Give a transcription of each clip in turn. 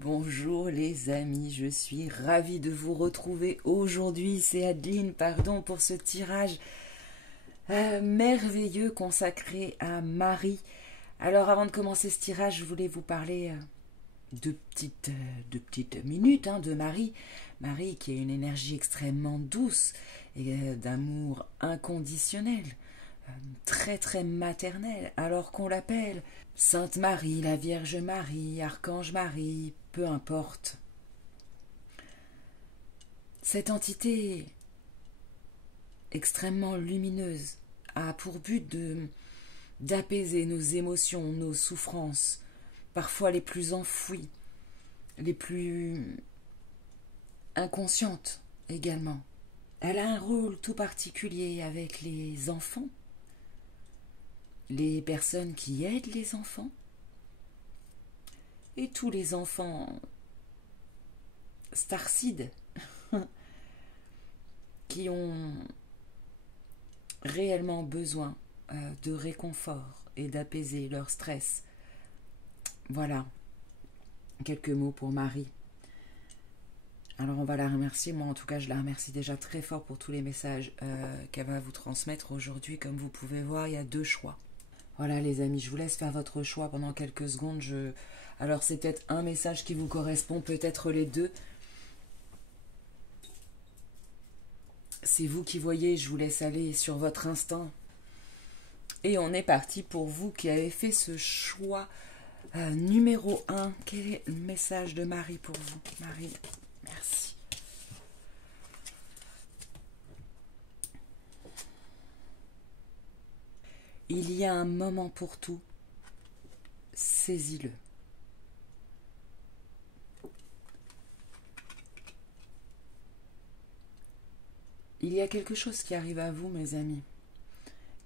Bonjour les amis, je suis ravie de vous retrouver aujourd'hui. C'est Adeline, pardon pour ce tirage merveilleux consacré à Marie. Alors avant de commencer ce tirage, je voulais vous parler de petites minutes de Marie. Marie qui a une énergie extrêmement douce et d'amour inconditionnel, très très maternel, alors qu'on l'appelle Sainte Marie, la Vierge Marie, Archange Marie, peu importe. Cette entité extrêmement lumineuse a pour but d'apaiser nos émotions, nos souffrances, parfois les plus enfouies, les plus inconscientes également. Elle a un rôle tout particulier avec les enfants, les personnes qui aident les enfants et tous les enfants starcides qui ont réellement besoin de réconfort et d'apaiser leur stress. Voilà, quelques mots pour Marie. Alors on va la remercier, moi en tout cas je la remercie déjà très fort pour tous les messages qu'elle va vous transmettre aujourd'hui. Comme vous pouvez voir, il y a 2 choix. Voilà les amis, je vous laisse faire votre choix pendant quelques secondes. Alors c'est peut-être un message qui vous correspond, peut-être les 2. C'est vous qui voyez, je vous laisse aller sur votre instinct. Et on est parti pour vous qui avez fait ce choix numéro 1. Quel est le message de Marie pour vous? Marie, merci. Il y a un moment pour tout. Saisis-le. Il y a quelque chose qui arrive à vous, mes amis.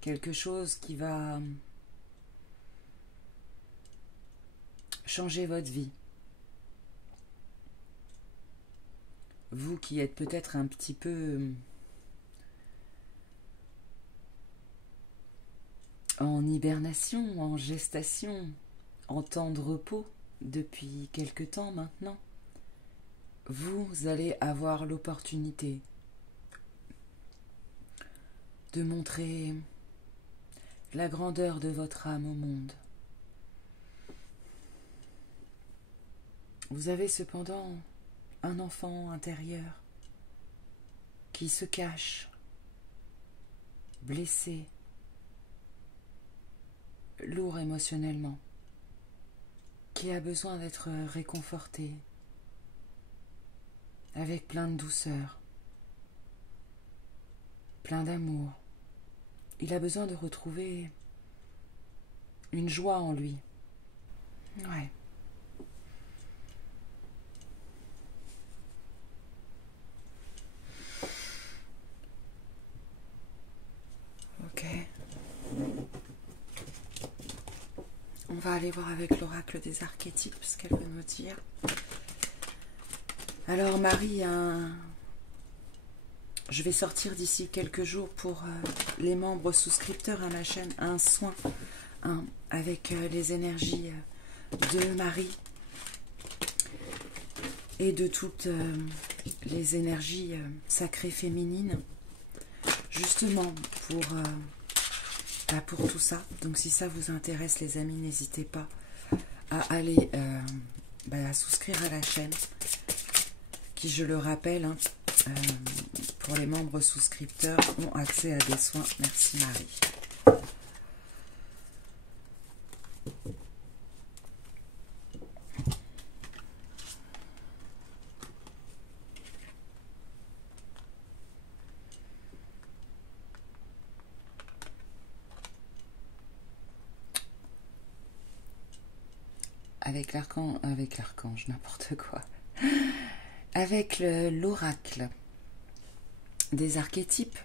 Quelque chose qui va changer votre vie. Vous qui êtes peut-être un petit peu en hibernation, en gestation, en temps de repos depuis quelque temps maintenant, vous allez avoir l'opportunité de montrer la grandeur de votre âme au monde. Vous avez cependant un enfant intérieur qui se cache, blessé, lourd émotionnellement, qui a besoin d'être réconforté, avec plein de douceur, plein d'amour. Il a besoin de retrouver une joie en lui. Ouais. Ok. On va aller voir avec l'oracle des archétypes ce qu'elle veut me dire. Alors Marie, je vais sortir d'ici quelques jours pour les membres souscripteurs à ma chaîne un soin avec les énergies de Marie et de toutes les énergies sacrées féminines, justement pour tout ça. Donc si ça vous intéresse les amis, n'hésitez pas à aller à souscrire à la chaîne qui, je le rappelle, pour les membres souscripteurs, ont accès à des soins. Merci Marie. Avec l'archange, n'importe quoi. Avec l'oracle des archétypes,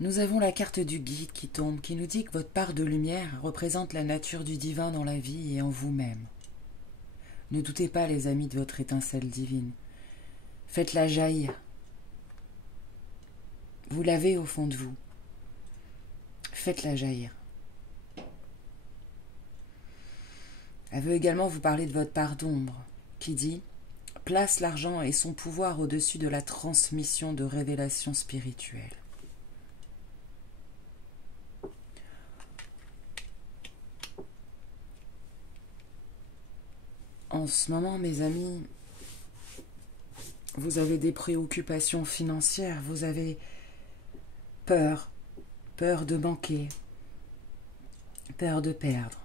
nous avons la carte du guide qui tombe, qui nous dit que votre part de lumière représente la nature du divin dans la vie et en vous-même. Ne doutez pas, les amis, de votre étincelle divine. Faites-la jaillir. Vous l'avez au fond de vous. Faites-la jaillir. Elle veut également vous parler de votre part d'ombre, qui dit « Place l'argent et son pouvoir au-dessus de la transmission de révélations spirituelles. » En ce moment, mes amis, vous avez des préoccupations financières, vous avez peur de manquer, peur de perdre.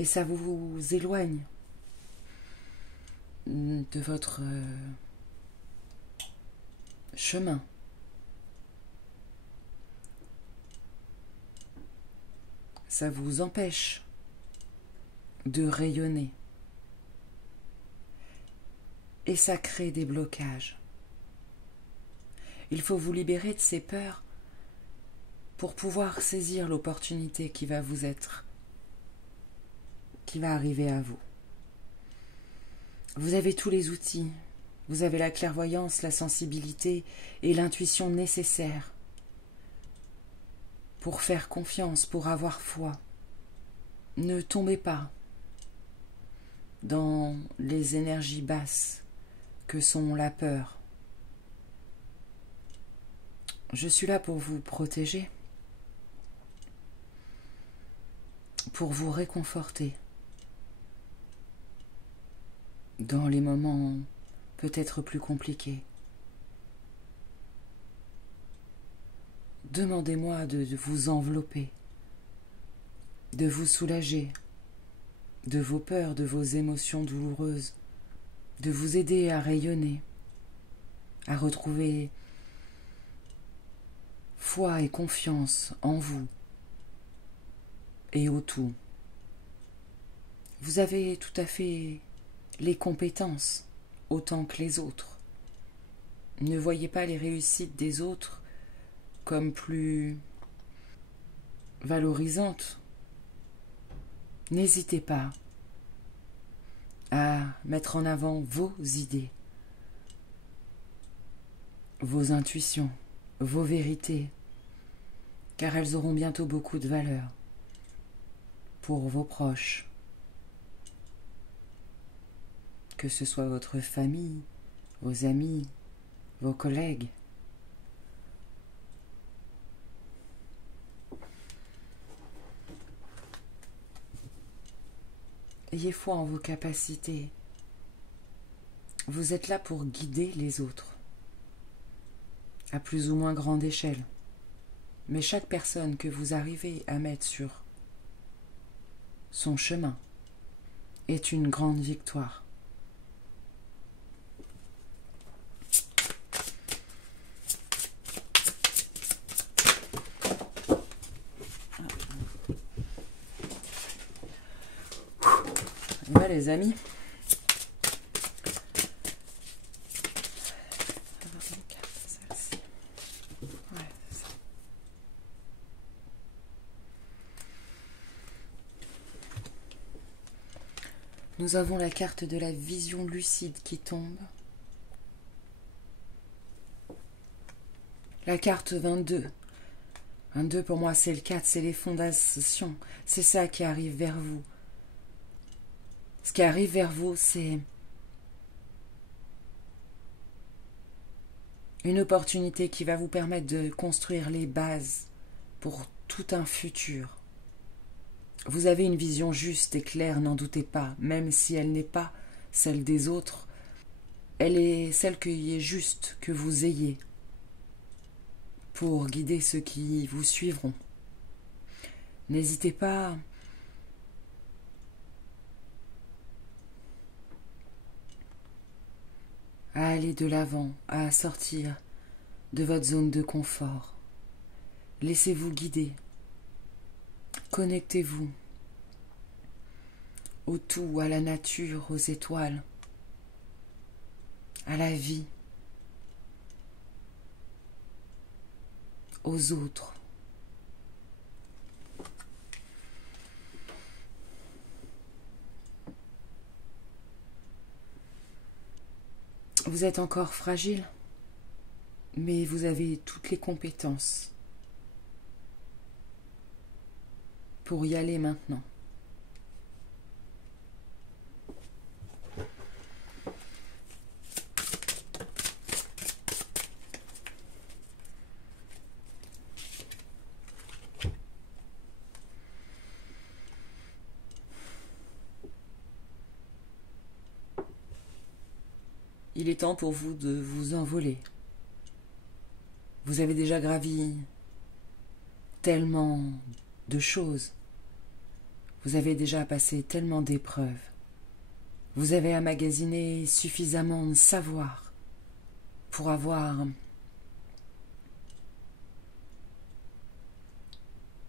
Et ça vous éloigne de votre chemin. Ça vous empêche de rayonner. Et ça crée des blocages. Il faut vous libérer de ces peurs pour pouvoir saisir l'opportunité qui va vous être, qui va arriver à vous. Vous avez tous les outils, vous avez la clairvoyance, la sensibilité et l'intuition nécessaires pour faire confiance, pour avoir foi. Ne tombez pas dans les énergies basses que sont la peur. Je suis là pour vous protéger, pour vous réconforter dans les moments peut-être plus compliqués. Demandez-moi de vous envelopper, de vous soulager de vos peurs, de vos émotions douloureuses, de vous aider à rayonner, à retrouver foi et confiance en vous et au tout. Vous avez tout à fait les compétences autant que les autres. Ne voyez pas les réussites des autres comme plus valorisantes. N'hésitez pas à mettre en avant vos idées, vos intuitions, vos vérités, car elles auront bientôt beaucoup de valeur pour vos proches, que ce soit votre famille, vos amis, vos collègues. Ayez foi en vos capacités. Vous êtes là pour guider les autres, à plus ou moins grande échelle. Mais chaque personne que vous arrivez à mettre sur son chemin est une grande victoire. Ouais, les amis. Nous avons la carte de la vision lucide qui tombe. La carte 22. 22 pour moi c'est le 4, c'est les fondations. C'est ça qui arrive vers vous. Ce qui arrive vers vous, c'est une opportunité qui va vous permettre de construire les bases pour tout un futur. Vous avez une vision juste et claire, n'en doutez pas, même si elle n'est pas celle des autres. Elle est celle qui est juste que vous ayez pour guider ceux qui vous suivront. N'hésitez pas à aller de l'avant, à sortir de votre zone de confort. Laissez-vous guider. Connectez-vous au tout, à la nature, aux étoiles, à la vie, aux autres. Vous êtes encore fragile, mais vous avez toutes les compétences pour y aller maintenant. il est temps pour vous de vous envoler. Vous avez déjà gravi tellement de choses. Vous avez déjà passé tellement d'épreuves. Vous avez emmagasiné suffisamment de savoir pour avoir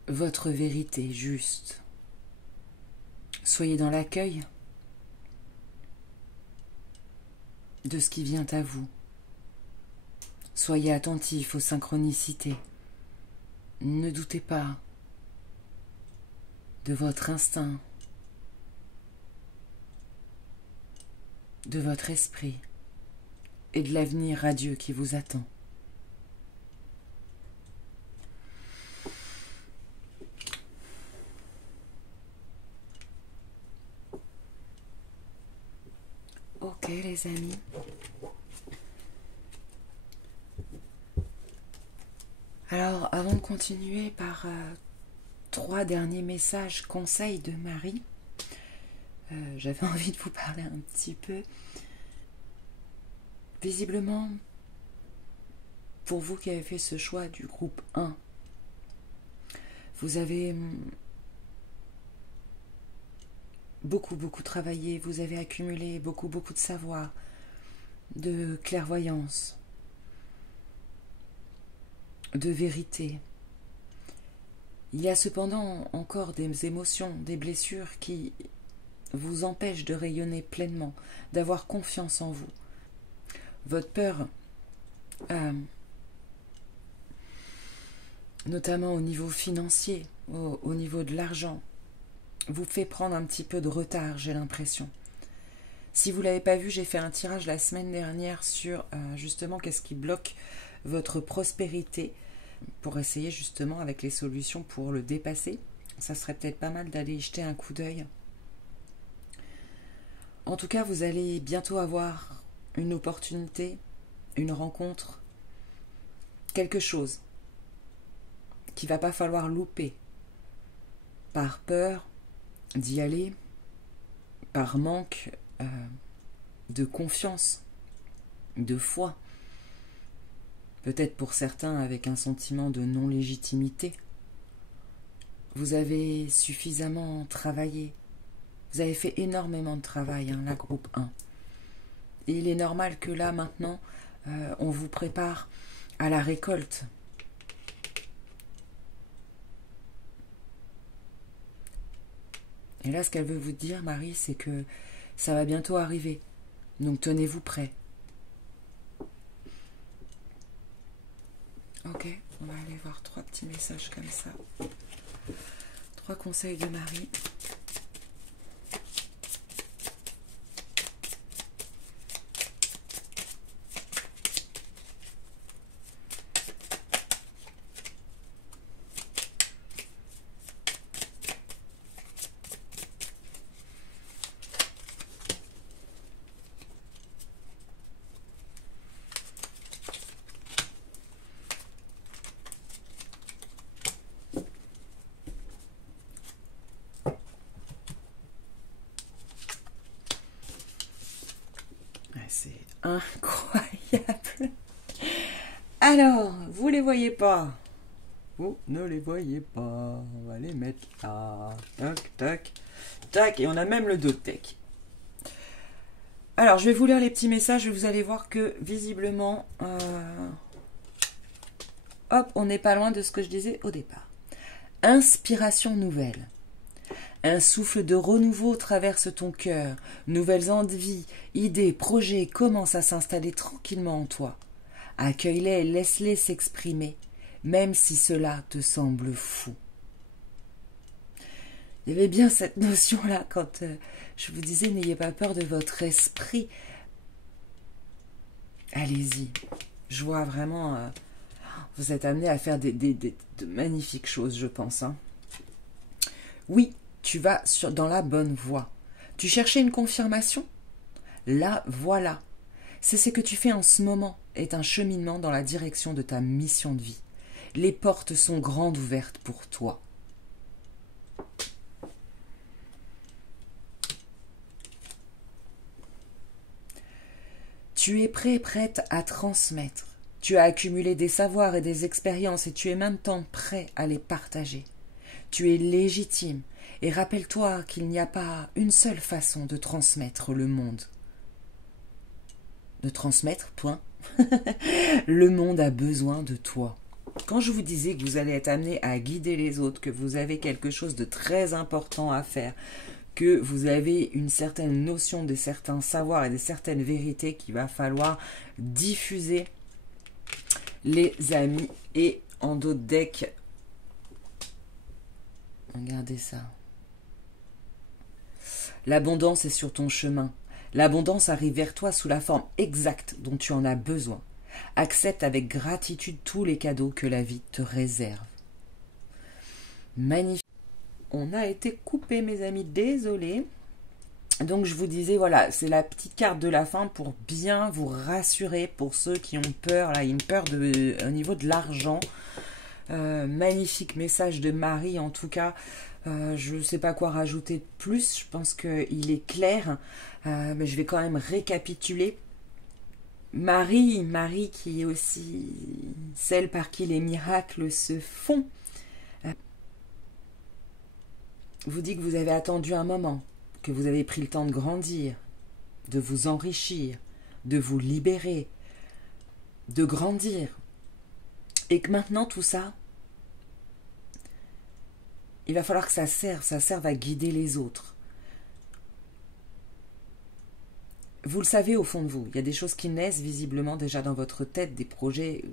votre vérité juste. Soyez dans l'accueil de ce qui vient à vous. Soyez attentif aux synchronicités. Ne doutez pas de votre instinct, de votre esprit et de l'avenir radieux qui vous attend. Ok les amis. Alors avant de continuer par 3 derniers messages conseils de Marie, j'avais envie de vous parler un petit peu. Visiblement, pour vous qui avez fait ce choix du groupe 1, vous avez beaucoup travaillé, vous avez accumulé beaucoup de savoir, de clairvoyance, de vérité. Il y a cependant encore des émotions, des blessures qui vous empêchent de rayonner pleinement, d'avoir confiance en vous. Votre peur, notamment au niveau financier, au niveau de l'argent, vous fait prendre un petit peu de retard, j'ai l'impression. Si vous ne l'avez pas vu, j'ai fait un tirage la semaine dernière sur justement qu'est-ce qui bloque votre prospérité pour essayer justement avec les solutions pour le dépasser. Ça serait peut-être pas mal d'aller y jeter un coup d'œil. En tout cas, vous allez bientôt avoir une opportunité, une rencontre, quelque chose qu'il ne va pas falloir louper par peur d'y aller, par manque de confiance, de foi. Peut-être pour certains avec un sentiment de non-légitimité. Vous avez suffisamment travaillé. Vous avez fait énormément de travail, la groupe 1. Et il est normal que là, maintenant, on vous prépare à la récolte. Et là, ce qu'elle veut vous dire, Marie, c'est que ça va bientôt arriver. Donc, tenez-vous prêts. Ok, on va aller voir 3 petits messages comme ça. 3 conseils de Marie. C'est incroyable. Alors, vous les voyez pas. Vous ne les voyez pas. On va les mettre là. Tac, tac, tac. Et on a même le dos de tech. Alors, je vais vous lire les petits messages et vous allez voir que, visiblement, hop, on n'est pas loin de ce que je disais au départ. Inspiration nouvelle. Un souffle de renouveau traverse ton cœur. Nouvelles envies, idées, projets commencent à s'installer tranquillement en toi. Accueille-les et laisse-les s'exprimer, même si cela te semble fou. Il y avait bien cette notion-là quand je vous disais n'ayez pas peur de votre esprit. Allez-y. Je vois vraiment, vous êtes amené à faire de magnifiques choses, je pense. Oui. Tu vas dans la bonne voie. Tu cherchais une confirmation? La voilà. C'est ce que tu fais en ce moment est un cheminement dans la direction de ta mission de vie. Les portes sont grandes ouvertes pour toi. Tu es prêt, prête à transmettre. Tu as accumulé des savoirs et des expériences et tu es maintenant prêt à les partager. Tu es légitime et rappelle-toi qu'il n'y a pas une seule façon de transmettre le monde. De transmettre, point. Le monde a besoin de toi. Quand je vous disais que vous allez être amené à guider les autres, que vous avez quelque chose de très important à faire, que vous avez une certaine notion de certains savoirs et de certaines vérités qu'il va falloir diffuser, les amis, et en d'autres decks, regardez ça. L'abondance est sur ton chemin. L'abondance arrive vers toi sous la forme exacte dont tu en as besoin. Accepte avec gratitude tous les cadeaux que la vie te réserve. Magnifique. On a été coupé, mes amis, désolé. Donc je vous disais, voilà, c'est la petite carte de la fin pour bien vous rassurer pour ceux qui ont peur. Là, il y a une peur au niveau de l'argent. Magnifique message de Marie, en tout cas. Je ne sais pas quoi rajouter de plus. Je pense qu'il est clair. Mais je vais quand même récapituler. Marie qui est aussi celle par qui les miracles se font. Vous dit que vous avez attendu un moment, que vous avez pris le temps de grandir, de vous enrichir, de vous libérer, de grandir. Et que maintenant tout ça, il va falloir que ça serve à guider les autres. Vous le savez au fond de vous, il y a des choses qui naissent visiblement déjà dans votre tête, des projets,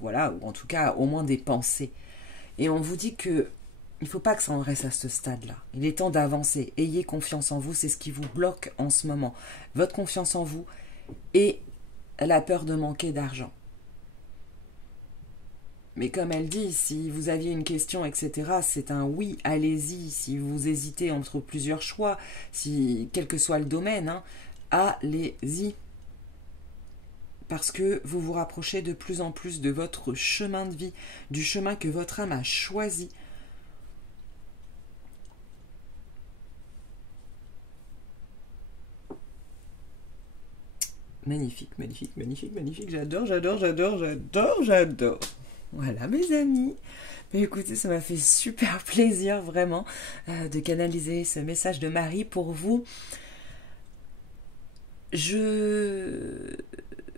voilà, ou en tout cas au moins des pensées. Et on vous dit que il ne faut pas que ça en reste à ce stade-là. Il est temps d'avancer. Ayez confiance en vous, c'est ce qui vous bloque en ce moment. Votre confiance en vous et la peur de manquer d'argent. Mais comme elle dit, si vous aviez une question, etc., c'est un oui, allez-y. Si vous hésitez entre plusieurs choix, quel que soit le domaine, allez-y. Parce que vous vous rapprochez de plus en plus de votre chemin de vie, du chemin que votre âme a choisi. Magnifique, magnifique, magnifique, magnifique. J'adore. Voilà, mes amis. Mais écoutez, ça m'a fait super plaisir, vraiment, de canaliser ce message de Marie pour vous. Je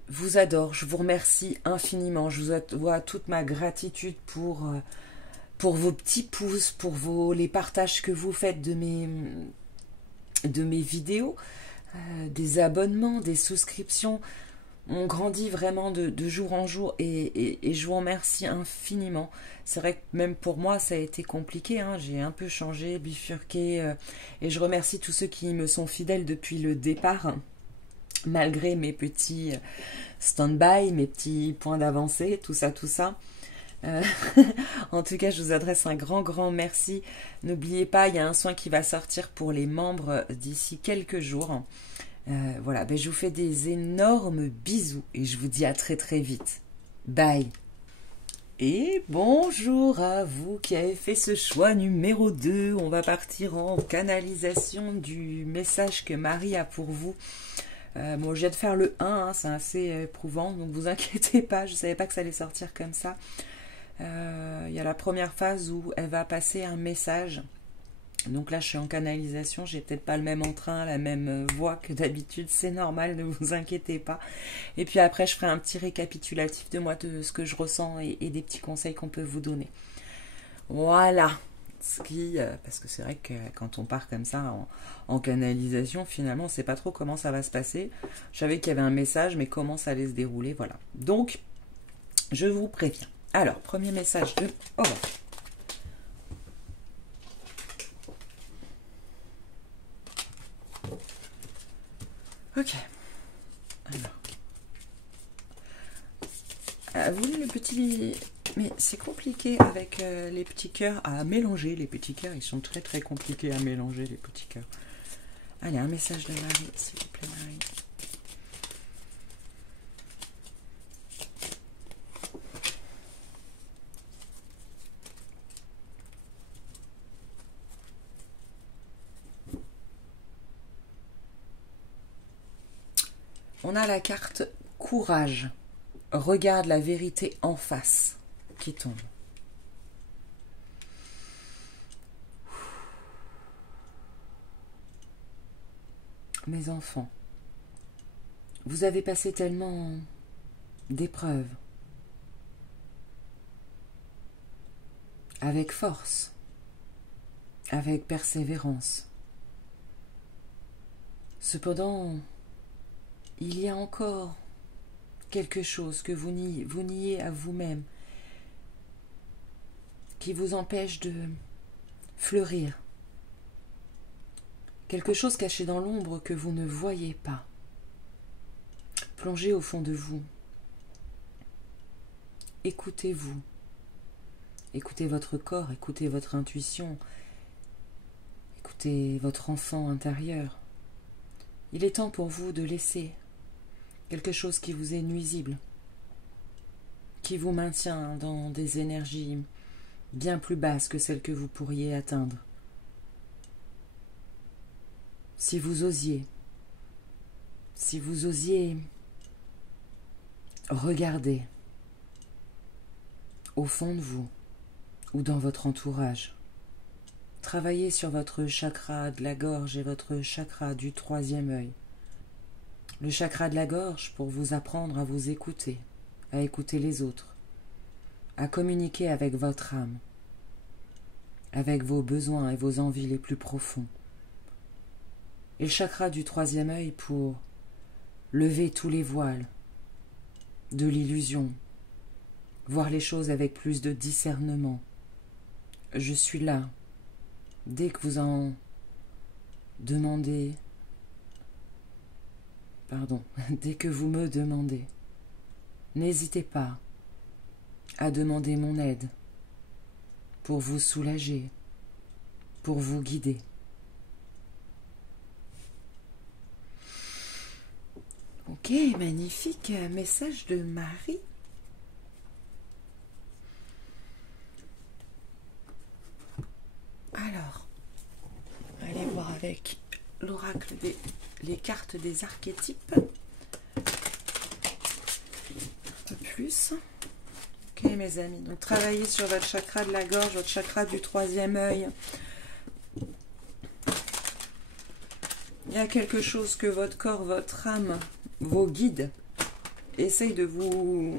vous adore, je vous remercie infiniment. Je vous envoie toute ma gratitude pour vos petits pouces, pour les partages que vous faites de mes vidéos. Des abonnements, des souscriptions. On grandit vraiment de jour en jour et je vous remercie infiniment. C'est vrai que même pour moi ça a été compliqué, j'ai un peu changé, bifurqué, et je remercie tous ceux qui me sont fidèles depuis le départ, malgré mes petits stand-by, mes petits points d'avancée, tout ça. En tout cas, je vous adresse un grand merci. N'oubliez pas, il y a un soin qui va sortir pour les membres d'ici quelques jours. Voilà, je vous fais des énormes bisous et je vous dis à très vite. Bye. Et bonjour à vous qui avez fait ce choix numéro 2. On va partir en canalisation du message que Marie a pour vous. Bon, je viens de faire le 1, c'est assez éprouvant, donc vous inquiétez pas, je ne savais pas que ça allait sortir comme ça. Il y a la première phase où elle va passer un message. Donc là je suis en canalisation, j'ai peut-être pas le même entrain, la même voix que d'habitude, c'est normal, ne vous inquiétez pas. Et puis après je ferai un petit récapitulatif de moi, de ce que je ressens et des petits conseils qu'on peut vous donner. Voilà, parce que c'est vrai que quand on part comme ça en canalisation, finalement on sait pas trop comment ça va se passer. Je savais qu'il y avait un message, mais comment ça allait se dérouler, voilà. Donc je vous préviens. Alors, premier message de... Oh. Ok. Alors. Vous voulez le petit... Mais c'est compliqué avec les petits cœurs à mélanger. Les petits cœurs, ils sont très compliqués à mélanger, les petits cœurs. Allez, un message de Marie, s'il vous plaît, Marie. On a la carte courage. Regarde la vérité en face qui tombe. Mes enfants, vous avez passé tellement d'épreuves, avec force, avec persévérance. Cependant, il y a encore quelque chose que vous niez à vous-même, qui vous empêche de fleurir. Quelque chose caché dans l'ombre que vous ne voyez pas. Plongez au fond de vous. Écoutez-vous. Écoutez votre corps, écoutez votre intuition. Écoutez votre enfant intérieur. Il est temps pour vous de laisser quelque chose qui vous est nuisible, qui vous maintient dans des énergies bien plus basses que celles que vous pourriez atteindre. Si vous osiez regarder au fond de vous ou dans votre entourage, travaillez sur votre chakra de la gorge et votre chakra du troisième œil. Le chakra de la gorge pour vous apprendre à vous écouter, à écouter les autres, à communiquer avec votre âme, avec vos besoins et vos envies les plus profonds. Et le chakra du troisième œil pour lever tous les voiles de l'illusion, voir les choses avec plus de discernement. Je suis là, dès que vous en demandez, dès que vous me demandez, n'hésitez pas à demander mon aide pour vous soulager, pour vous guider. Ok, magnifique message de Marie. Alors, on va aller voir avec l'oracle les cartes des archétypes. Un peu plus. Ok mes amis, donc travaillez sur votre chakra de la gorge, votre chakra du troisième œil. Il y a quelque chose que votre corps, votre âme, vos guides essayent de vous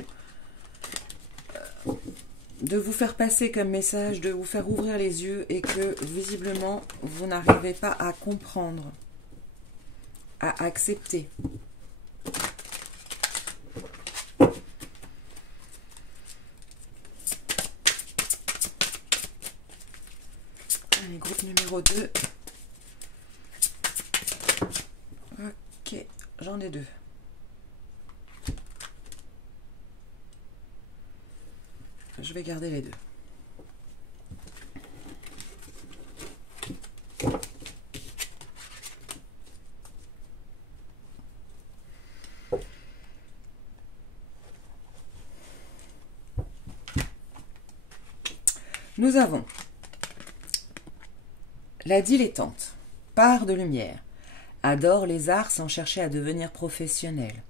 faire passer comme message, de vous faire ouvrir les yeux et que visiblement vous n'arrivez pas à comprendre, à accepter. Allez, groupe numéro 2. Ok, j'en ai 2. Je vais garder les 2. Nous avons la dilettante, part de lumière, adore les arts sans chercher à devenir professionnel,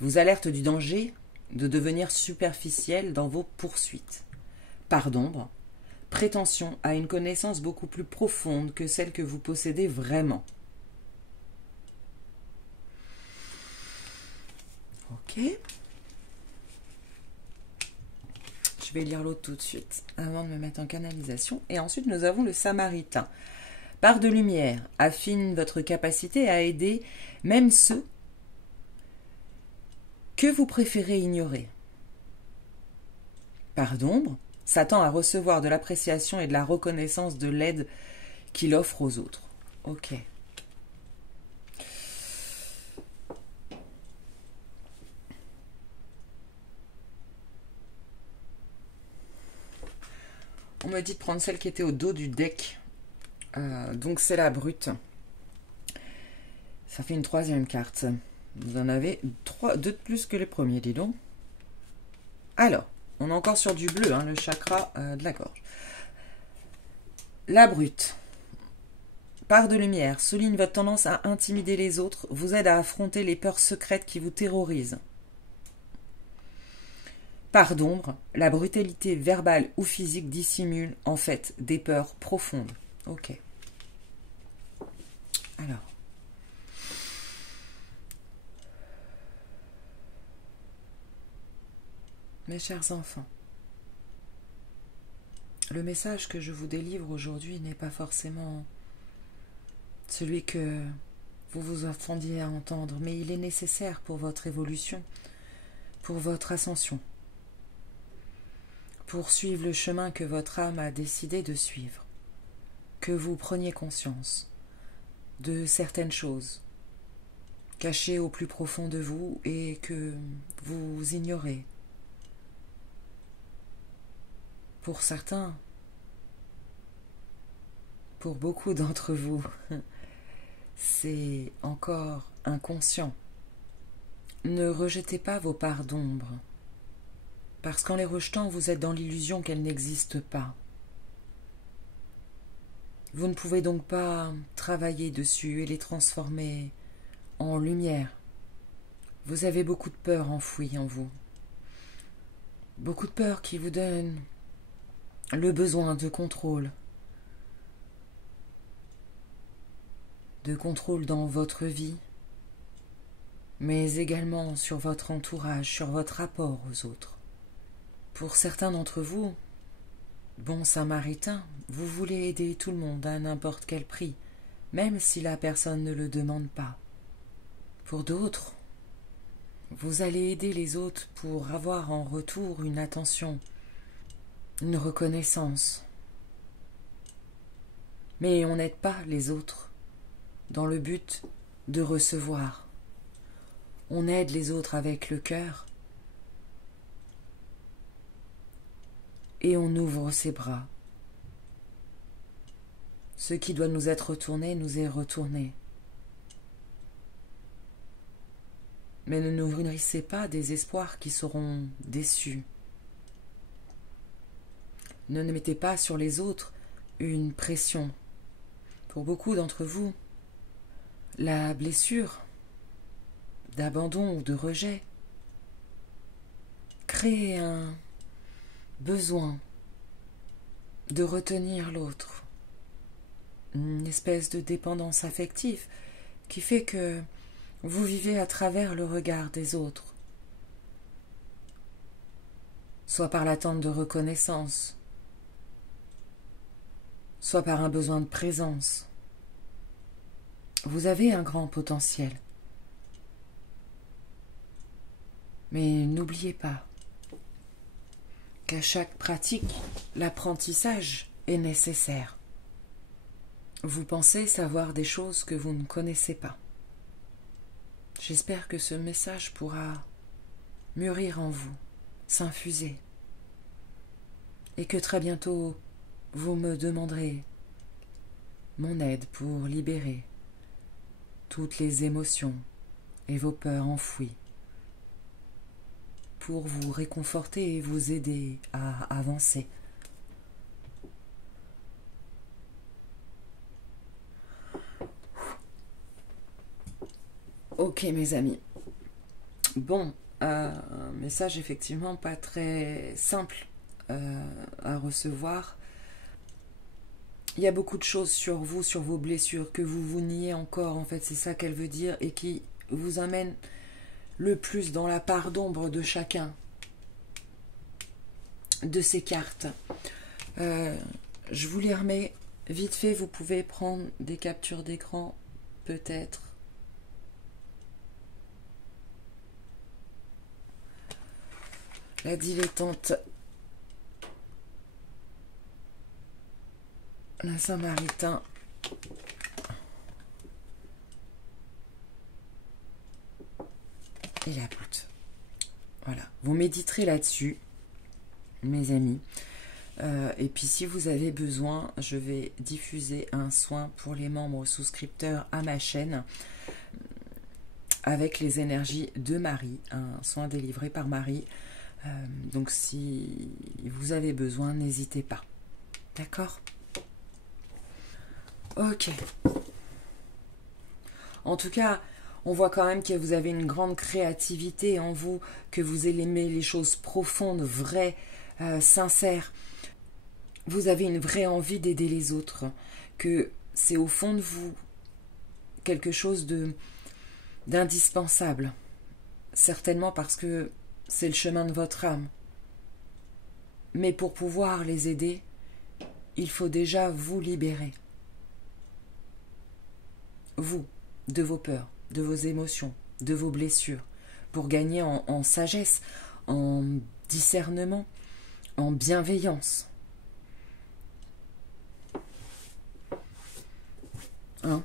vous alerte du danger de devenir superficiel dans vos poursuites. Part d'ombre, prétention à une connaissance beaucoup plus profonde que celle que vous possédez vraiment. Ok. Je vais lire l'autre tout de suite avant de me mettre en canalisation. Et ensuite, nous avons le Samaritain. Part de lumière, affine votre capacité à aider même ceux que vous préférez ignorer. Part d'ombre, s'attend à recevoir de l'appréciation et de la reconnaissance de l'aide qu'il offre aux autres. Ok. On me dit de prendre celle qui était au dos du deck. Donc c'est la brute. Ça fait une troisième carte. Vous en avez 2 de plus que les premiers, dis donc. Alors, on est encore sur du bleu, hein, le chakra de la gorge. La brute. Part de lumière souligne votre tendance à intimider les autres, vous aide à affronter les peurs secrètes qui vous terrorisent. Part d'ombre, la brutalité verbale ou physique dissimule en fait des peurs profondes. Ok. Alors. Mes chers enfants, le message que je vous délivre aujourd'hui n'est pas forcément celui que vous vous attendiez à entendre, mais il est nécessaire pour votre évolution, pour votre ascension, pour suivre le chemin que votre âme a décidé de suivre, que vous preniez conscience de certaines choses cachées au plus profond de vous et que vous ignorez. Pour certains, pour beaucoup d'entre vous, c'est encore inconscient. Ne rejetez pas vos parts d'ombre, parce qu'en les rejetant, vous êtes dans l'illusion qu'elles n'existent pas. Vous ne pouvez donc pas travailler dessus et les transformer en lumière. Vous avez beaucoup de peur enfouie en vous. Beaucoup de peur qui vous donne le besoin de contrôle. De contrôle dans votre vie, mais également sur votre entourage, sur votre rapport aux autres. Pour certains d'entre vous, bons samaritains, vous voulez aider tout le monde à n'importe quel prix, même si la personne ne le demande pas. Pour d'autres, vous allez aider les autres pour avoir en retour une attention, une reconnaissance. Mais on n'aide pas les autres dans le but de recevoir. On aide les autres avec le cœur et on ouvre ses bras. Ce qui doit nous être retourné nous est retourné. Mais ne nous nourrissez pas des espoirs qui seront déçus. Ne mettez pas sur les autres une pression. Pour beaucoup d'entre vous, la blessure d'abandon ou de rejet crée un besoin de retenir l'autre, une espèce de dépendance affective qui fait que vous vivez à travers le regard des autres, soit par l'attente de reconnaissance, soit par un besoin de présence. Vous avez un grand potentiel. Mais n'oubliez pas qu'à chaque pratique, l'apprentissage est nécessaire. Vous pensez savoir des choses que vous ne connaissez pas. J'espère que ce message pourra mûrir en vous, s'infuser, et que très bientôt vous me demanderez mon aide pour libérer toutes les émotions et vos peurs enfouies, pour vous réconforter et vous aider à avancer. Ok mes amis. Bon, un message effectivement pas très simple à recevoir. Il y a beaucoup de choses sur vous, sur vos blessures, que vous niez encore, en fait, c'est ça qu'elle veut dire, et qui vous amène le plus dans la part d'ombre de chacun de ces cartes. Je vous les remets vite fait, vous pouvez prendre des captures d'écran, peut-être. La dilettante, la Samaritain, et la Brute. Voilà, vous méditerez là-dessus, mes amis. Et puis si vous avez besoin, je vais diffuser un soin pour les membres souscripteurs à ma chaîne avec les énergies de Marie, un soin délivré par Marie. Donc si vous avez besoin, n'hésitez pas. D'accord ? Ok. En tout cas, on voit quand même que vous avez une grande créativité en vous, que vous aimez les choses profondes, vraies, sincères. Vous avez une vraie envie d'aider les autres, que c'est au fond de vous quelque chose d'indispensable. Certainement parce que c'est le chemin de votre âme. Mais pour pouvoir les aider, il faut déjà vous libérer. Vous, de vos peurs, de vos émotions, de vos blessures, pour gagner en sagesse, en discernement, en bienveillance. Hein?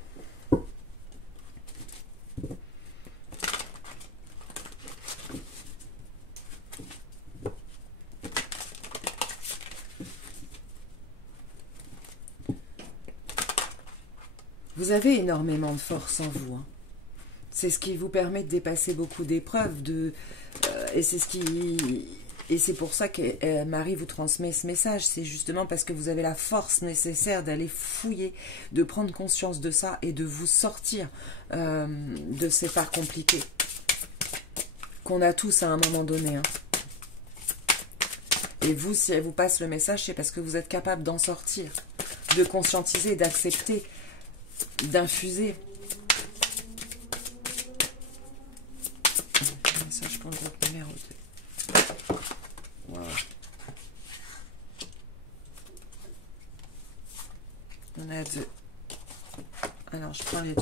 Vous avez énormément de force en vous. Hein. C'est ce qui vous permet de dépasser beaucoup d'épreuves, et c'est pour ça que Marie vous transmet ce message. C'est justement parce que vous avez la force nécessaire d'aller fouiller, de prendre conscience de ça et de vous sortir de ces parts compliquées qu'on a tous à un moment donné. Hein. Et vous, si elle vous passe le message, c'est parce que vous êtes capable d'en sortir, de conscientiser, d'accepter, d'infuser. Message pour le groupe numéro 2. Wow. On a 2. Alors, je prends les 2.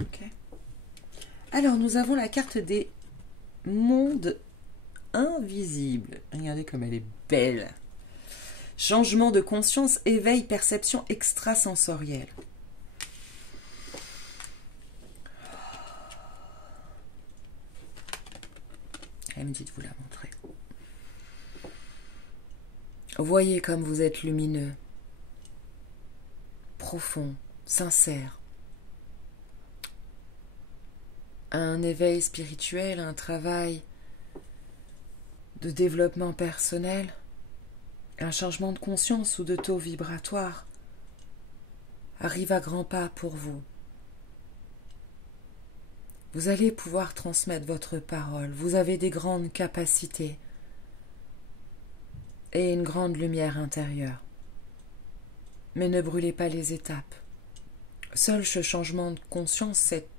Ok. Alors, nous avons la carte des mondes invisibles. Regardez comme elle est belle. Changement de conscience, éveil, perception extrasensorielle. Elle me dit de vous la montrer. Voyez comme vous êtes lumineux, profond, sincère. Un éveil spirituel, un travail de développement personnel, un changement de conscience ou de taux vibratoire arrive à grands pas pour vous. Vous allez pouvoir transmettre votre parole. Vous avez des grandes capacités et une grande lumière intérieure. Mais ne brûlez pas les étapes. Seul ce changement de conscience, cette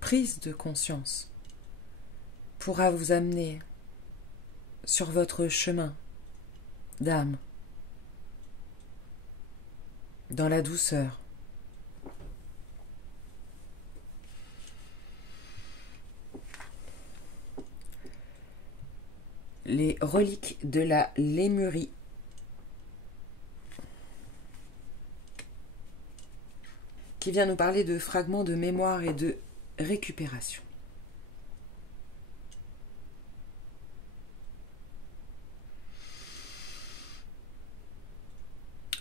prise de conscience, pourra vous amener sur votre chemin d'âme, dans la douceur. Les reliques de la Lémurie. Qui vient nous parler de fragments de mémoire et de récupération.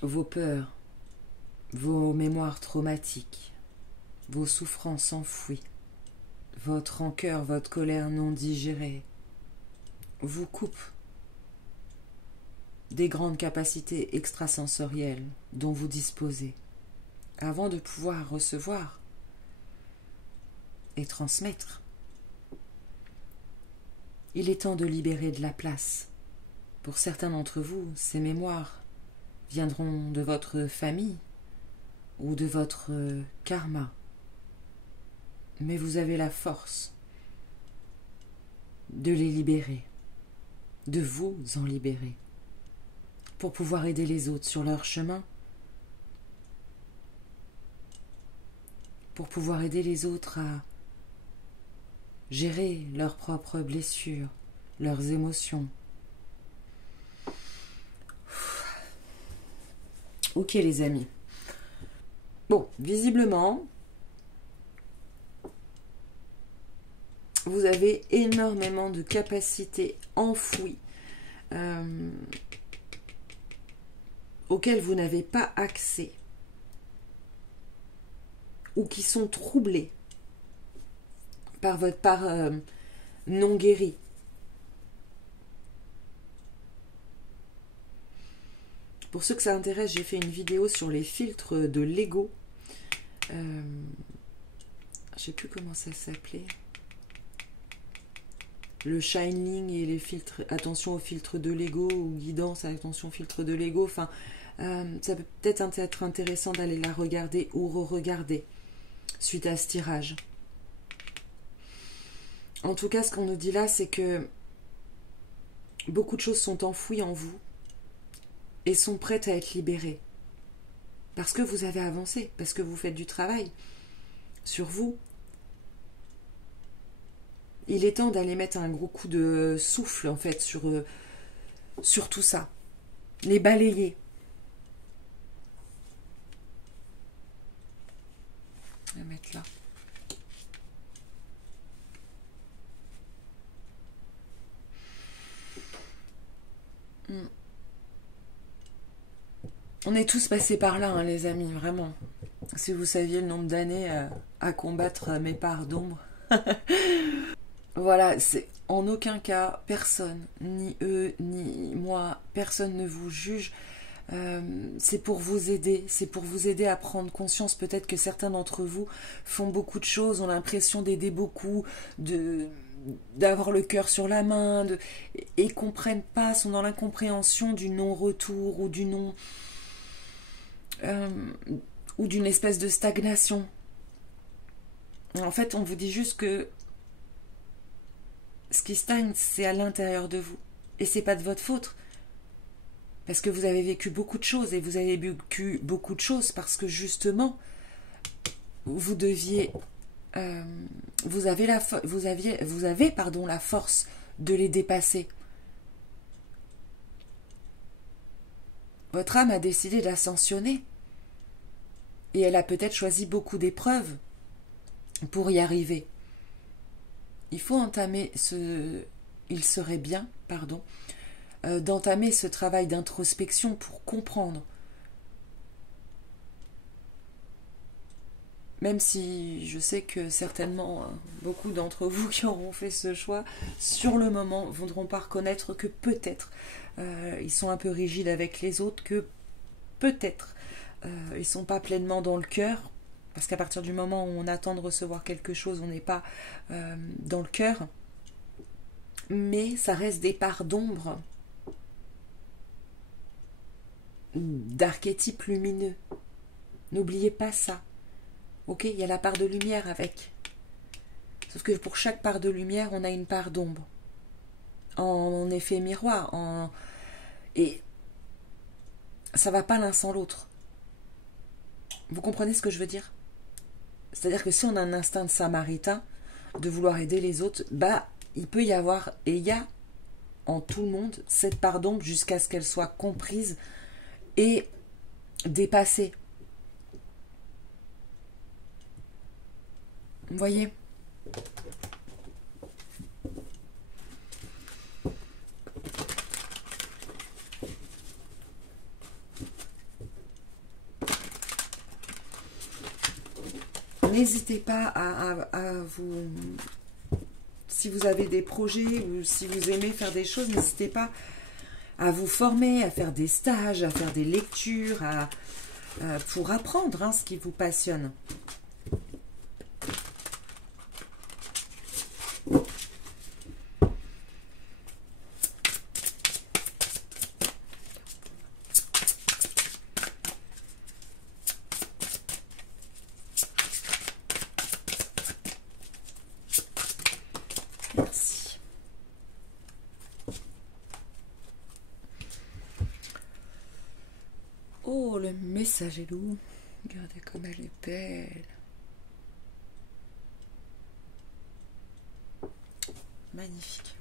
Vos peurs, vos mémoires traumatiques, vos souffrances enfouies, votre rancœur, votre colère non digérée, vous coupe des grandes capacités extrasensorielles dont vous disposez avant de pouvoir recevoir et transmettre. Il est temps de libérer de la place. Pour certains d'entre vous, ces mémoires viendront de votre famille ou de votre karma. Mais vous avez la force de les libérer, de vous en libérer, pour pouvoir aider les autres sur leur chemin, pour pouvoir aider les autres à gérer leurs propres blessures, leurs émotions. Ok les amis. Bon, visiblement, vous avez énormément de capacités enfouies auxquelles vous n'avez pas accès ou qui sont troublées par votre part non guérie. Pour ceux que ça intéresse, j'ai fait une vidéo sur les filtres de Lego. Je sais plus comment ça s'appelait. Le Shining et les filtres, attention aux filtres de Lego, ou guidance, attention aux filtres de Lego. Enfin, ça peut peut-être être intéressant d'aller la regarder ou re-regarder suite à ce tirage. En tout cas, ce qu'on nous dit là, c'est que beaucoup de choses sont enfouies en vous et sont prêtes à être libérées. Parce que vous avez avancé, parce que vous faites du travail sur vous. Il est temps d'aller mettre un gros coup de souffle, en fait, sur tout ça. Les balayer. Je vais mettre là. On est tous passés par là, hein, les amis, vraiment. Si vous saviez le nombre d'années à combattre mes parts d'ombre. Voilà, c'est en aucun cas, personne, ni eux, ni moi, personne ne vous juge. C'est pour vous aider, à prendre conscience. Peut-être que certains d'entre vous font beaucoup de choses, ont l'impression d'aider beaucoup, d'avoir le cœur sur la main, et comprennent pas, sont dans l'incompréhension du non-retour ou du non... ou d'une espèce de stagnation. En fait, on vous dit juste que ce qui stagne, c'est à l'intérieur de vous. Et c'est pas de votre faute. Parce que vous avez vécu beaucoup de choses, et vous avez vécu beaucoup de choses parce que justement, vous deviez... vous avez la force de les dépasser. Votre âme a décidé d'ascensionner. Et elle a peut-être choisi beaucoup d'épreuves pour y arriver. Il faut entamer il serait bien, d'entamer ce travail d'introspection pour comprendre. Même si je sais que certainement beaucoup d'entre vous qui auront fait ce choix, sur le moment, ne voudront pas reconnaître que peut-être ils sont un peu rigides avec les autres, que peut-être ils ne sont pas pleinement dans le cœur, parce qu'à partir du moment où on attend de recevoir quelque chose, on n'est pas dans le cœur. Mais ça reste des parts d'ombre, d'archétypes lumineux. N'oubliez pas ça. Ok, il y a la part de lumière avec. Sauf que pour chaque part de lumière, on a une part d'ombre. En effet miroir. Et ça ne va pas l'un sans l'autre. Vous comprenez ce que je veux dire? C'est-à-dire que si on a un instinct de samaritain, de vouloir aider les autres, il peut y avoir, et il y a en tout le monde, cette part d'ombre jusqu'à ce qu'elle soit comprise et dépassée. Vous voyez? N'hésitez pas à vous... Si vous avez des projets ou si vous aimez faire des choses, n'hésitez pas à vous former, à faire des stages, à faire des lectures, pour apprendre ce qui vous passionne. Merci. Oh, le message est lourd. Regardez comme elle est belle. Magnifique.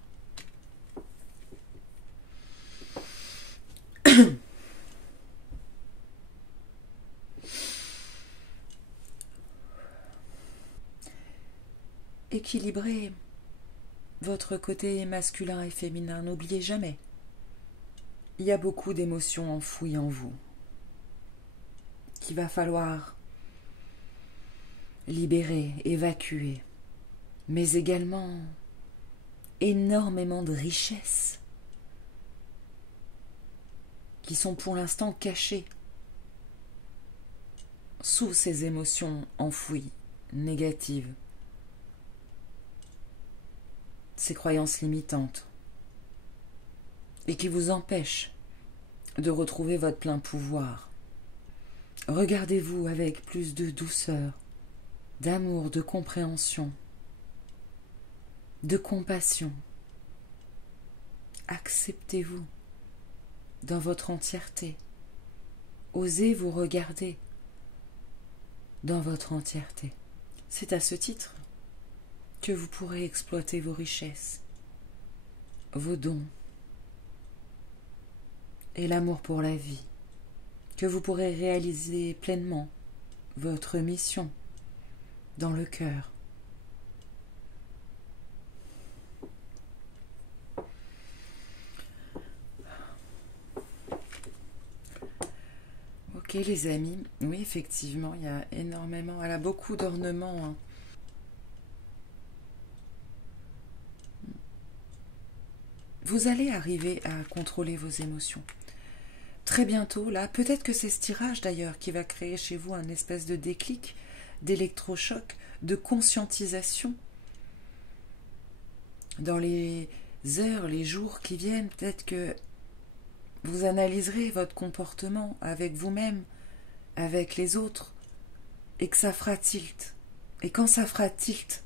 Équilibrez votre côté masculin et féminin, n'oubliez jamais. Il y a beaucoup d'émotions enfouies en vous qu'il va falloir libérer, évacuer, mais également énormément de richesses qui sont pour l'instant cachées sous ces émotions enfouies, négatives, ces croyances limitantes, et qui vous empêchent de retrouver votre plein pouvoir. Regardez-vous avec plus de douceur, d'amour, de compréhension, de compassion. Acceptez-vous dans votre entièreté. Osez vous regarder dans votre entièreté. C'est à ce titre que vous pourrez exploiter vos richesses, vos dons et l'amour pour la vie, que vous pourrez réaliser pleinement votre mission dans le cœur. Ok les amis, oui effectivement, il y a énormément, elle a beaucoup d'ornements. Hein. Vous allez arriver à contrôler vos émotions. Très bientôt, là, peut-être que c'est ce tirage d'ailleurs qui va créer chez vous un espèce de déclic, d'électrochoc, de conscientisation. Dans les heures, les jours qui viennent, peut-être que vous analyserez votre comportement avec vous-même, avec les autres, et que ça fera tilt. Et quand ça fera tilt,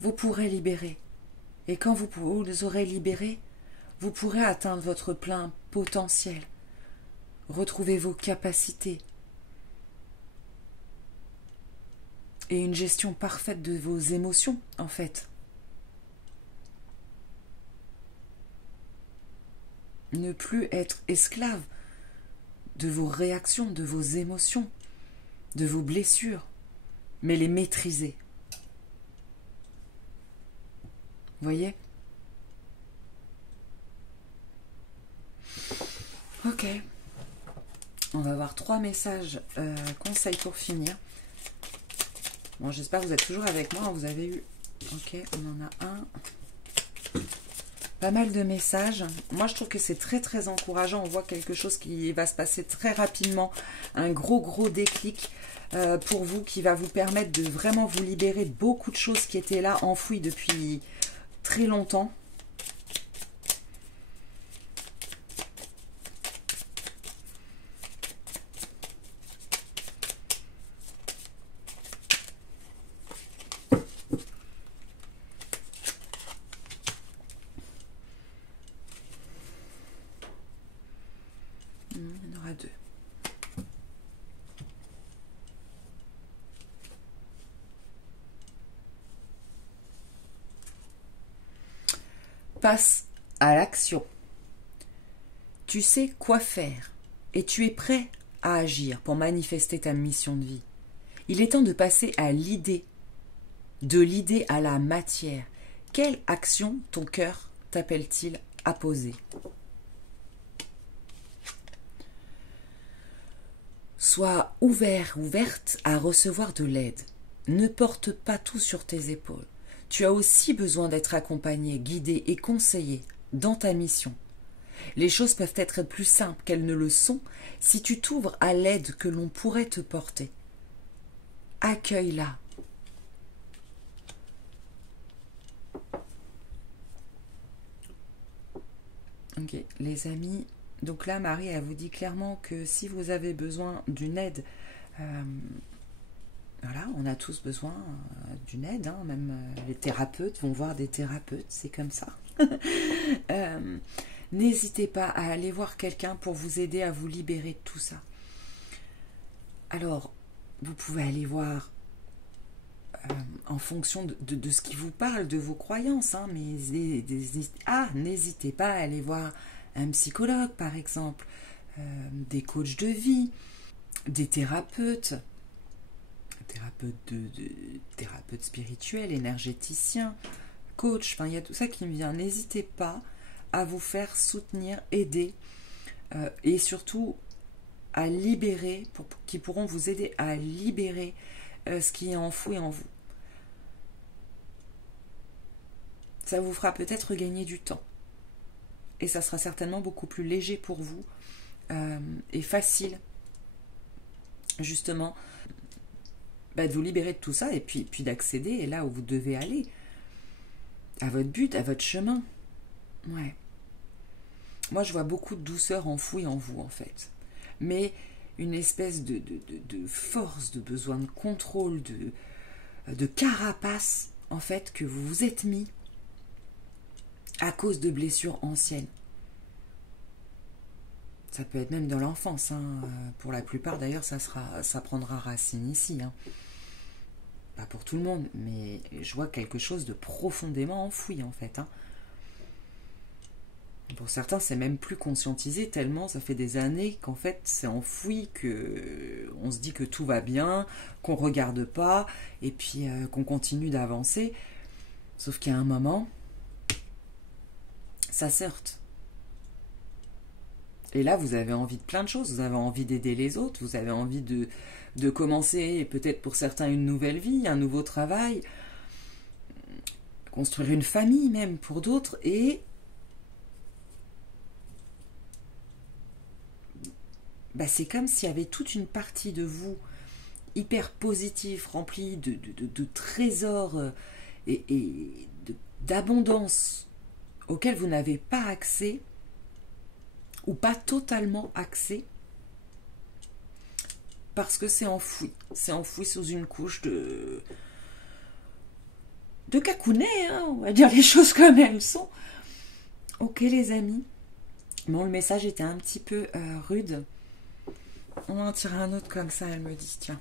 vous pourrez libérer. Et quand vous aurez libéré, vous pourrez atteindre votre plein potentiel, retrouver vos capacités et une gestion parfaite de vos émotions, en fait. Ne plus être esclave de vos réactions, de vos émotions, de vos blessures, mais les maîtriser. Voyez ? Ok. On va voir 3 messages conseils pour finir. Bon, j'espère que vous êtes toujours avec moi. Vous avez eu... Ok, on en a un. Pas mal de messages. Moi, je trouve que c'est très, très encourageant. On voit quelque chose qui va se passer très rapidement. Un gros déclic pour vous qui va vous permettre de vraiment vous libérer de beaucoup de choses qui étaient là, enfouies depuis très longtemps. Il y en aura 2. Passe à l'action. Tu sais quoi faire et tu es prêt à agir pour manifester ta mission de vie. Il est temps de passer à l'idée, de l'idée à la matière. Quelle action ton cœur t'appelle-t-il à poser ? Sois ouvert, ouverte à recevoir de l'aide. Ne porte pas tout sur tes épaules. Tu as aussi besoin d'être accompagné, guidé et conseillé dans ta mission. Les choses peuvent être plus simples qu'elles ne le sont si tu t'ouvres à l'aide que l'on pourrait te porter. Accueille-la. Ok, les amis, donc là, Marie, elle vous dit clairement que si vous avez besoin d'une aide, voilà, on a tous besoin d'une aide, hein, même les thérapeutes vont voir des thérapeutes, c'est comme ça. N'hésitez pas à aller voir quelqu'un pour vous aider à vous libérer de tout ça. Alors, vous pouvez aller voir en fonction de ce qui vous parle, de vos croyances, hein, mais n'hésitez pas à aller voir un psychologue, par exemple, des coachs de vie, des thérapeutes spirituels, énergéticiens, coachs, enfin, il y a tout ça qui me vient. N'hésitez pas à vous faire soutenir, aider, et surtout à libérer, qui pourront vous aider à libérer ce qui est enfoui en vous. Ça vous fera peut-être gagner du temps. Et ça sera certainement beaucoup plus léger pour vous et facile, justement, de vous libérer de tout ça et puis d'accéder là où vous devez aller, à votre but, à votre chemin. Ouais. Moi, je vois beaucoup de douceur enfouie en vous, en fait. Mais une espèce de force, de besoin de contrôle, de carapace, en fait, que vous vous êtes mis à cause de blessures anciennes. Ça peut être même dans l'enfance, hein. Pour la plupart, d'ailleurs, ça prendra racine ici, hein. Pas pour tout le monde, mais je vois quelque chose de profondément enfoui, en fait, hein. Pour certains, c'est même plus conscientisé, tellement ça fait des années qu'en fait, c'est enfoui, qu'on se dit que tout va bien, qu'on regarde pas, et puis qu'on continue d'avancer. Sauf qu'à un moment, ça se heurte. Et là, vous avez envie de plein de choses. Vous avez envie d'aider les autres, vous avez envie de commencer, peut-être pour certains, une nouvelle vie, un nouveau travail, construire une famille même pour d'autres, et c'est comme s'il y avait toute une partie de vous hyper positive, remplie de trésors et d'abondance auxquels vous n'avez pas accès, ou pas totalement accès, parce que c'est enfoui. C'est enfoui sous une couche de cacounet, hein, on va dire les choses comme elles sont. Ok les amis. Bon, le message était un petit peu rude. On va en tirer un autre comme ça, elle me dit, tiens.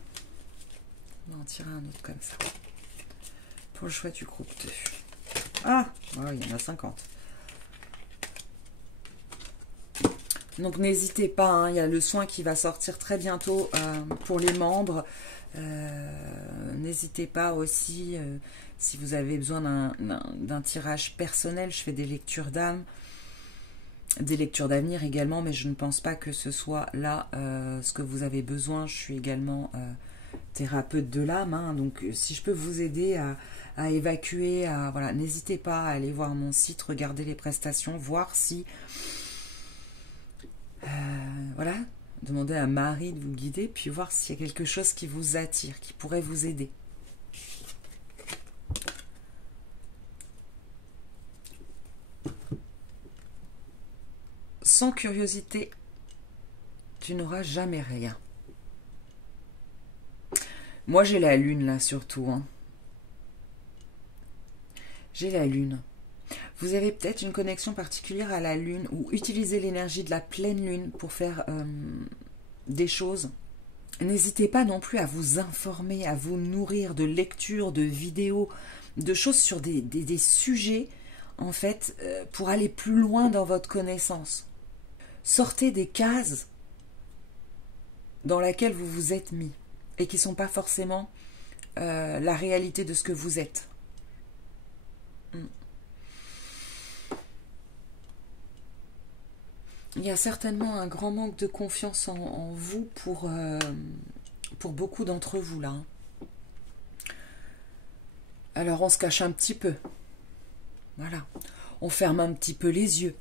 On va en tirer un autre comme ça. Pour le choix du groupe 2. Ah, ouais, il y en a 50. Donc n'hésitez pas, hein, il y a le soin qui va sortir très bientôt pour les membres. N'hésitez pas aussi, si vous avez besoin d'un tirage personnel, je fais des lectures d'âme, des lectures d'avenir également, mais je ne pense pas que ce soit là ce que vous avez besoin. Je suis également thérapeute de l'âme, hein, donc si je peux vous aider à évacuer, voilà, n'hésitez pas à aller voir mon site, regarder les prestations, voir si... voilà, demandez à Marie de vous guider, puis voir s'il y a quelque chose qui vous attire, qui pourrait vous aider. Sans curiosité, tu n'auras jamais rien. Moi, j'ai la lune, là, surtout. Hein. J'ai la lune. Vous avez peut-être une connexion particulière à la lune, ou utilisez l'énergie de la pleine lune pour faire des choses. N'hésitez pas non plus à vous informer, à vous nourrir de lectures, de vidéos, de choses sur des sujets, en fait, pour aller plus loin dans votre connaissance. Sortez des cases dans lesquelles vous vous êtes mis, et qui ne sont pas forcément la réalité de ce que vous êtes. Il y a certainement un grand manque de confiance en vous pour beaucoup d'entre vous, là. Alors, on se cache un petit peu. Voilà. On ferme un petit peu les yeux.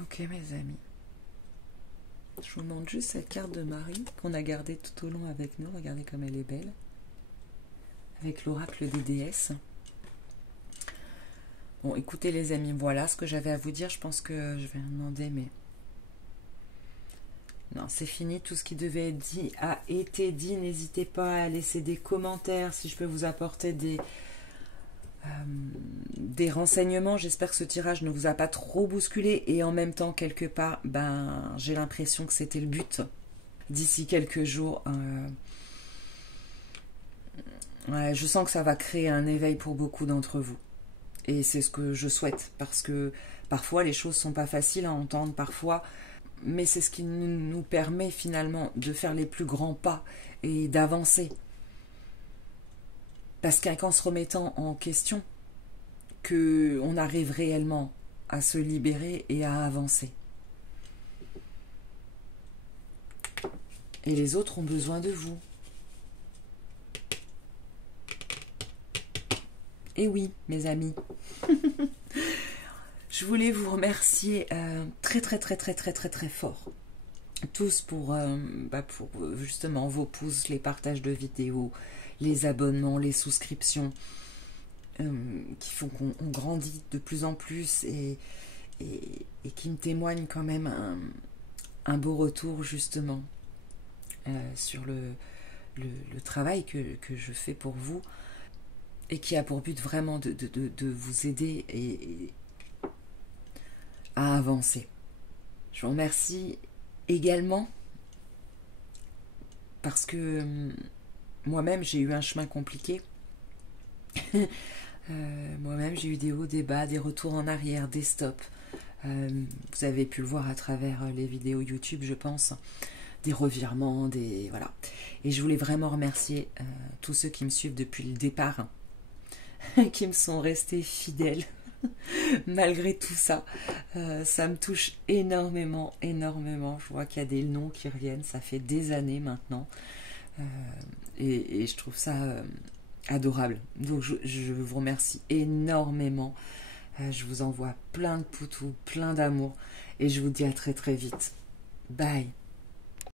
Ok, mes amis. Je vous montre juste cette carte de Marie qu'on a gardée tout au long avec nous. Regardez comme elle est belle. Avec l'oracle des déesses. Bon, écoutez les amis, voilà ce que j'avais à vous dire. Je pense que je vais demander, mais... Non, c'est fini. Tout ce qui devait être dit a été dit. N'hésitez pas à laisser des commentaires si je peux vous apporter des renseignements. J'espère que ce tirage ne vous a pas trop bousculé. Et en même temps, quelque part, j'ai l'impression que c'était le but. D'ici quelques jours... Ouais, je sens que ça va créer un éveil pour beaucoup d'entre vous. Et c'est ce que je souhaite, parce que parfois les choses ne sont pas faciles à entendre, parfois, mais c'est ce qui nous permet finalement de faire les plus grands pas et d'avancer. Parce qu'en se remettant en question, qu'on arrive réellement à se libérer et à avancer. Et les autres ont besoin de vous. Et oui, mes amis, je voulais vous remercier très très très très très très très fort. Tous pour justement vos pouces, les partages de vidéos, les abonnements, les souscriptions qui font qu'on grandit de plus en plus et qui me témoignent quand même un beau retour justement sur le travail que je fais pour vous et qui a pour but vraiment de vous aider et à avancer. Je vous remercie également parce que moi-même j'ai eu un chemin compliqué. Moi-même j'ai eu des hauts, des bas, des retours en arrière, des stops. Vous avez pu le voir à travers les vidéos YouTube, je pense, des revirements, des voilà. Et je voulais vraiment remercier tous ceux qui me suivent depuis le départ, qui me sont restés fidèles malgré tout ça. Ça me touche énormément, énormément. Je vois qu'il y a des noms qui reviennent, ça fait des années maintenant, et je trouve ça adorable. Donc je vous remercie énormément. Je vous envoie plein de poutous, plein d'amour, et je vous dis à très très vite. Bye.